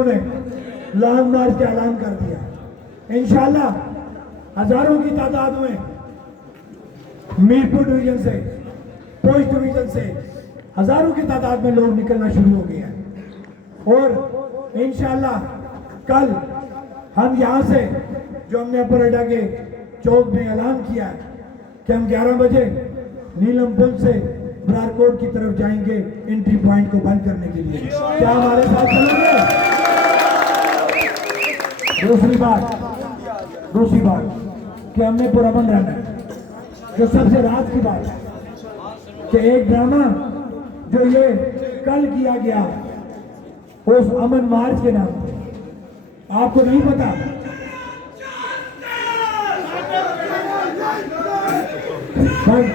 पुलिसों ने लॉन्ग मार्च का ऐलान कर दिया। इंशाल्लाह हजारों की तादाद में मीरपुर डिवीजन से, पोस्ट डिवीजन से हजारों की तादाद में लोग निकलना शुरू हो गए हैं। और इंशाल्लाह कल हम यहाँ से, जो हमने अपर अड्डा के चौक में ऐलान किया है कि हम 11 बजे नीलम पुल से बरारकोट की तरफ जाएंगे एंट्री पॉइंट को बंद करने के लिए। क्या हमारे साथ चलेंगे? दूसरी बात कि हमने पुरअमन रहना है। जो सबसे राज की बात है कि एक ड्रामा जो ये कल किया गया उस अमन मार्च के नाम पे, आपको नहीं पता बस